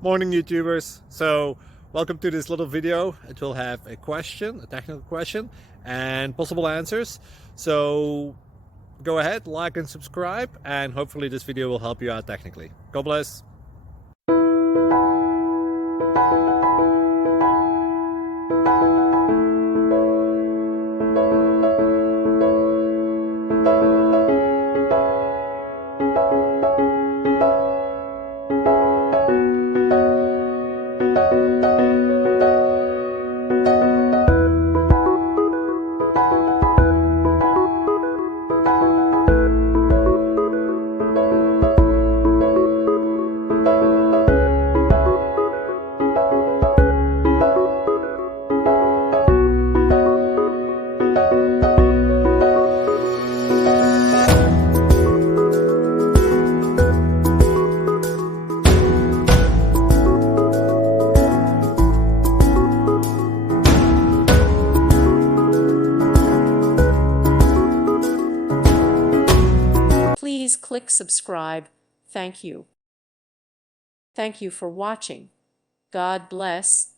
Morning YouTubers. So welcome to this little video. It will have a question, a technical question, and possible answers. So go ahead, like and subscribe, and hopefully this video will help you out technically. God bless. Please click subscribe. Thank you. Thank you for watching. God bless.